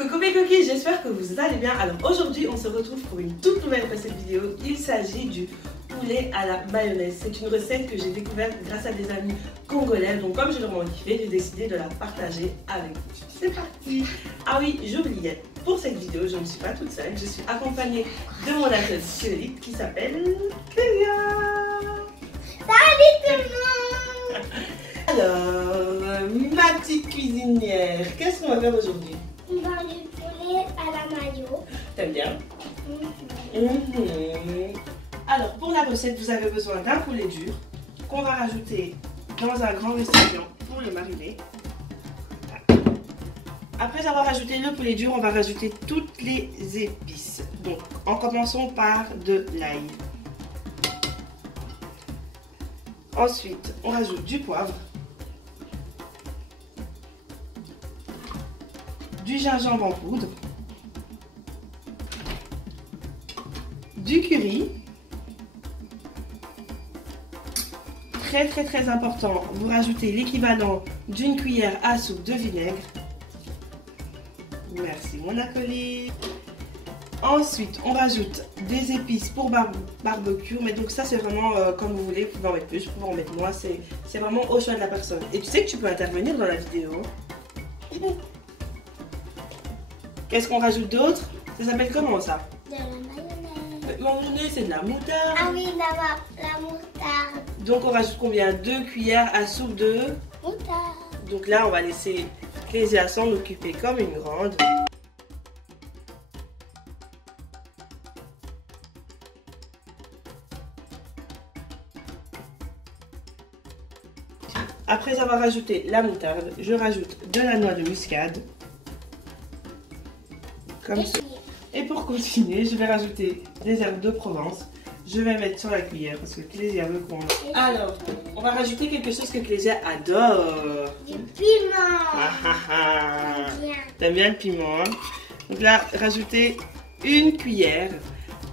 Coucou mes coquilles, j'espère que vous allez bien. Alors aujourd'hui on se retrouve pour une toute nouvelle recette vidéo. Il s'agit du poulet à la mayonnaise. C'est une recette que j'ai découverte grâce à des amis congolais. Donc comme j'ai vraiment kiffé, j'ai décidé de la partager avec vous. C'est parti. Ah oui, j'oubliais, pour cette vidéo je ne suis pas toute seule. Je suis accompagnée de mon acolyte qui s'appelle Clélia. Salut tout le monde. Alors, ma petite cuisinière, qu'est-ce qu'on va faire aujourd'hui? On va du poulet à la mayo. T'aimes bien? Alors, pour la recette, vous avez besoin d'un poulet dur qu'on va rajouter dans un grand récipient pour le mariner. Après avoir rajouté le poulet dur, on va rajouter toutes les épices. Donc, en commençant par de l'ail. Ensuite, on rajoute du poivre, du gingembre en poudre, du curry. Très important, vous rajoutez l'équivalent d'une cuillère à soupe de vinaigre. Merci mon acolyte. Ensuite, on rajoute des épices pour barbecue, mais donc ça c'est vraiment comme vous voulez, vous pouvez en mettre plus, vous pouvez en mettre moins, c'est vraiment au choix de la personne. Et tu sais que tu peux intervenir dans la vidéo. Qu'est-ce qu'on rajoute d'autre? Ça s'appelle comment ça? De la mayonnaise. Mayonnaise, c'est de la moutarde. Ah oui, la moutarde. Donc on rajoute combien? 2 cuillères à soupe de Moutarde. Donc là on va laisser Clélia s'en occuper comme une grande. Après avoir rajouté la moutarde, je rajoute de la noix de muscade. Comme ça. Et pour continuer, je vais rajouter des herbes de Provence. Je vais mettre sur la cuillère parce que Clélia veut qu'on... Alors, on va rajouter quelque chose que Clélia adore. Du piment. T'aimes bien le piment, hein? Donc là, rajoutez une cuillère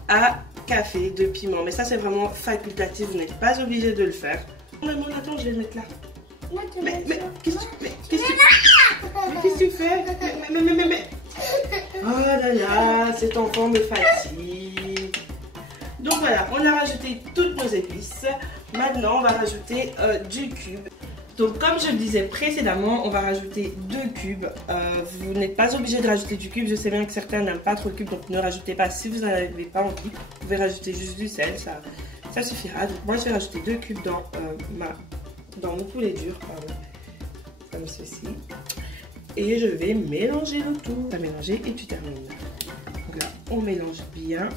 à café de piment. Mais ça, c'est vraiment facultatif. Vous n'êtes pas obligé de le faire. Maman, attends, je vais le mettre là. Mais qu'est-ce que tu fais? Mais. Oh là là, cet enfant me fatigue. Donc voilà, on a rajouté toutes nos épices. Maintenant, on va rajouter du cube. Donc comme je le disais précédemment, on va rajouter 2 cubes. Vous n'êtes pas obligé de rajouter du cube. Je sais bien que certains n'aiment pas trop le cube, donc ne rajoutez pas. Si vous n'en avez pas envie, vous pouvez rajouter juste du sel, ça suffira. Donc moi, je vais rajouter 2 cubes dans mon poulet dur, pardon, comme ceci. Et je vais mélanger le tout. Tu as mélangé et tu termines. Donc là, on mélange bien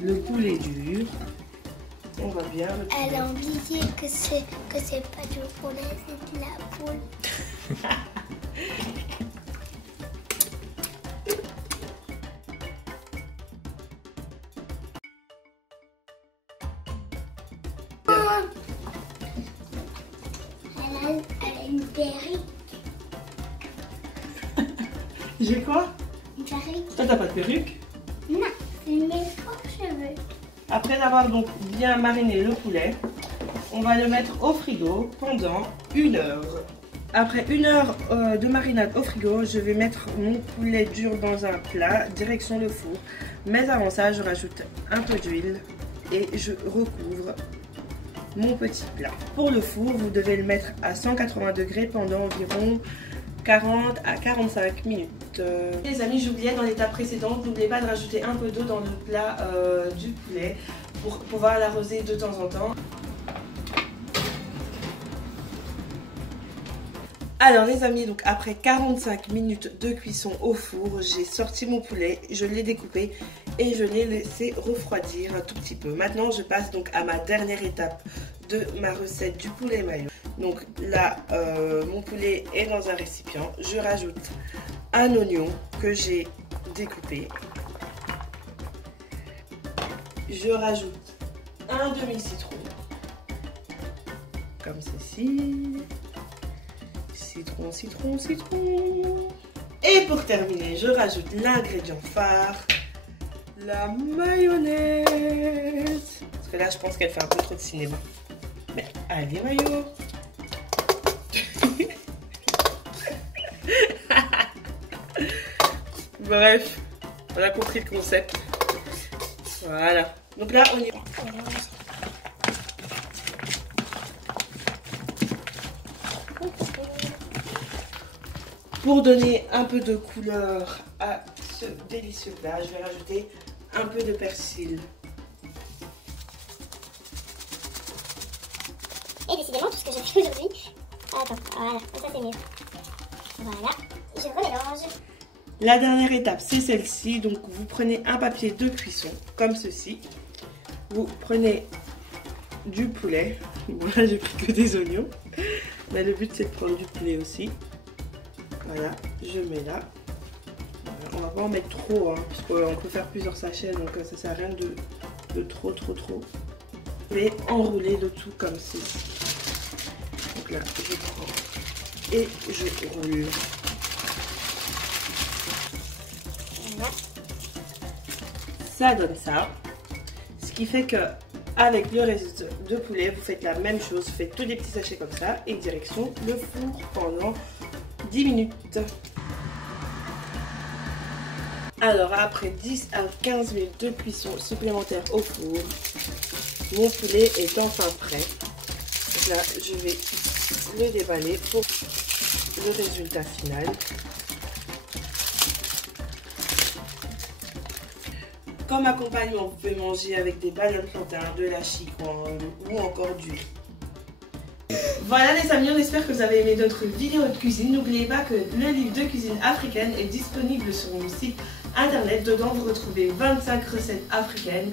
le poulet dur. On va bien le poulet. Elle a oublié que c'est pas du poulet, c'est de la poule. Elle a une perruque. J'ai quoi? Une perruque. Toi, t'as pas de perruque? Non, c'est mes faux cheveux. Après avoir donc bien mariné le poulet, on va le mettre au frigo pendant 1 heure. Après 1 heure de marinade au frigo, je vais mettre mon poulet dur dans un plat, direction le four. Mais avant ça, je rajoute un peu d'huile et je recouvre mon petit plat. Pour le four, vous devez le mettre à 180 degrés pendant environ 40 à 45 minutes. Les amis, j'oubliais dans l'étape précédente, n'oubliez pas de rajouter un peu d'eau dans le plat du poulet pour pouvoir l'arroser de temps en temps. Alors les amis, donc après 45 minutes de cuisson au four, j'ai sorti mon poulet, je l'ai découpé et je l'ai laissé refroidir un tout petit peu. Maintenant je passe donc à ma dernière étape de ma recette du poulet mayo. Donc là, mon poulet est dans un récipient. Je rajoute un oignon que j'ai découpé. Je rajoute un demi-citron, comme ceci. Citron. Et pour terminer, je rajoute l'ingrédient phare, la mayonnaise. Parce que là, je pense qu'elle fait un peu trop de cinéma. Mais allez, mayo. Bref, on a compris le concept. Voilà. Donc là, on y va. Pour donner un peu de couleur à ce délicieux plat, je vais rajouter un peu de persil. Et décidément, tout ce que je fais aujourd'hui. Attends, voilà, ça c'est mieux. Voilà, je remélange. La dernière étape, c'est celle-ci. Donc, vous prenez un papier de cuisson, comme ceci. Vous prenez du poulet. Bon, là, j'ai pris que des oignons. Mais le but, c'est de prendre du poulet aussi. Voilà, je mets là. Voilà, on va pas en mettre trop, hein, parce qu'on peut faire plusieurs sachets, donc ça sert à rien de trop. Je vais enrouler le tout comme ceci. Donc là, je prends et je roule. Voilà. Ça donne ça. Ce qui fait que avec le reste de poulet, vous faites la même chose. Vous faites tous des petits sachets comme ça et direction le four pendant 10 minutes. Alors après 10 à 15 minutes de cuisson supplémentaire au four, mon poulet est enfin prêt. Donc là, je vais le déballer pour le résultat final. Comme accompagnement, vous pouvez manger avec des bananes plantains, de la chicorne ou encore du riz. Voilà les amis, on espère que vous avez aimé notre vidéo de cuisine. N'oubliez pas que le livre de cuisine africaine est disponible sur mon site internet. Dedans, vous retrouvez 25 recettes africaines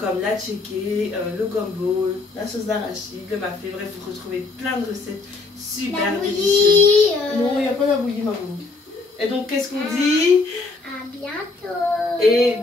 comme la tchéké, le gombo, la sauce d'arachide, le mafé. Bref, vous retrouvez plein de recettes super délicieuses. Non, il n'y a pas la bouillie, ma bouillie. Et donc, qu'est-ce qu'on dit? À bientôt. Et